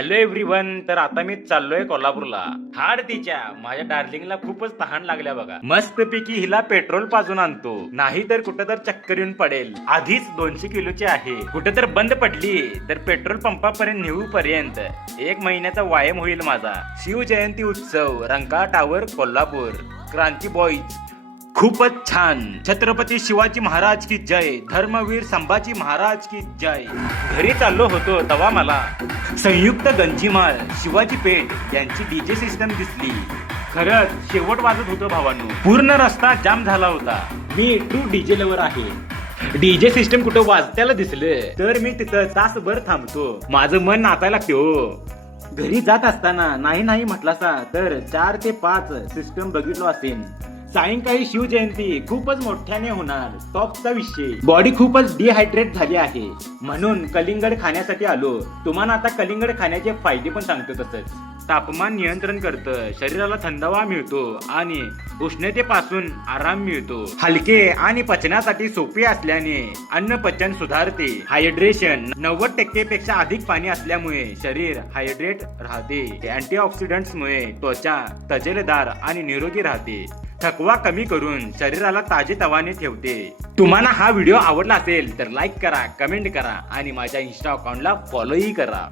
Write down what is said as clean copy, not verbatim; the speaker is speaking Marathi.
Hello everyone. तर आता मी चाललोय कोल्हापूरला. हाड तिच्या माझ्या डार्लिंगला खूपच तहान लागल्या बघा. मस्तपैकी हिला पेट्रोल पाजून आणतो, नाही तर कुठं तर चक्कर येऊन पडेल. आधीच 200 किलोची आहे. कुठं तर बंद पडली तर पेट्रोल पंपापर्यंत नेऊ पर्यंत 1 महिन्याचा व्यायाम होईल माझा. शिवजयंती उत्सव, रंकाळा टावर, कोल्हापूर. क्रांती बॉईज खूपच छान. छत्रपती शिवाजी महाराज की जय. धर्मवीर संभाजी महाराज की जय. घरी चाललो होतो तेव्हा मला संयुक्त गंजीमाळ, शिवाजी पेठ यांची डीजे सिस्टम दिसली. खरंच शेवट वाजत होतं भावानो. पूर्ण रस्ता जाम झाला होता. मी ट्रू डीजे लवर आहे. डीजे सिस्टम कुठं वाजत्याला दिसलं तर मी तिथं तासभर थांबतो. माझं मन नाचायला लागते हो. घरी जात असताना नाही म्हटलासा तर 4 ते 5 सिस्टम बघितलो असेल. सायंकाळी शिवजयंती खूपच मोठ्याने होणार. टॉपचा विषय. बॉडी खूपच डिहायड्रेट झाली आहे म्हणून कलिंगड खाण्यासाठी आलो. तुम्हाला आता कलिंगड खाण्याचे फायदे पण सांगतो. तसंच तापमान नियंत्रण करतं, शरीराला थंडावा मिळतो आणि उष्णतेपासून आराम मिळतो. हलके आणि पचनासाठी सोपे असल्याने अन्न पचन सुधारते. हायड्रेशन 90% पेक्षा अधिक पाणी असल्यामुळे शरीर हायड्रेट राहते. अँटीऑक्सिडंट्स मुळे त्वचा तजेलदार आणि निरोगी राहते. थकवा कमी करून शरीराला ताजेतवाने ठेवते. तुम्हाला हा व्हिडिओ आवडला असेल तर लाईक करा, कमेंट करा आणि माझ्या इंस्टा अकाउंटला फॉलोही करा.